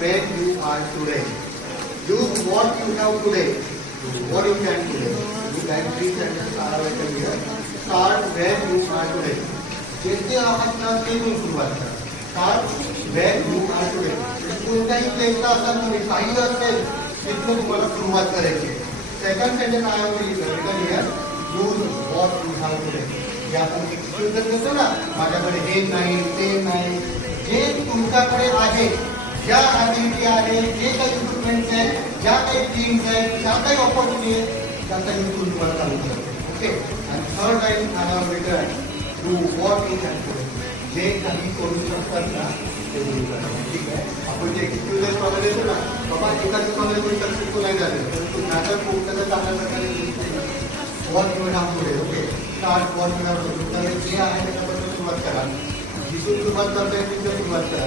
where you are today. Use what you have today. What you can today. You can 3 sentences are available here. Start where you are today. जेथे आहात ना तेथून सुरुवात करा. Start where you are today. कोणत्याही प्लेसला असाल तुम्ही काही असेल तिथून तुम्हाला सुरुवात करायची. Second sentence I have written here. Use what you have today. जे आपण एक्सक्यूज करतो ना, माझ्याकडे हे नाही ते नाही, जे तुमच्याकडे आहे, ज्या ऍक्टिव्हिटी आहे, जे काही इक्विपमेंट्स आहेत, ज्या काही टीम्स आहेत, ज्या काही ऑपॉर्च्युनिटी आहेत, त्या काही तुम्ही तुम्हाला चालू करतो. ओके. आणि third time I have written do what you can today. जे काही करू शकतात ना ते तुम्ही करा. ठीक आहे. आपण जे एक्सक्यूजेस वगैरे देतो ना, बाबा एका दिवसामध्ये कोणी सक्सेसफुल नाही झाले तर तू नाटक खूप त्याचं चांगल्या प्रकारे what you have today. Okay. Start what you have today. जे आहे त्याच्याबद्दल सुरुवात करा. जिथून सुरुवात करता येईल तिथून सुरुवात करा.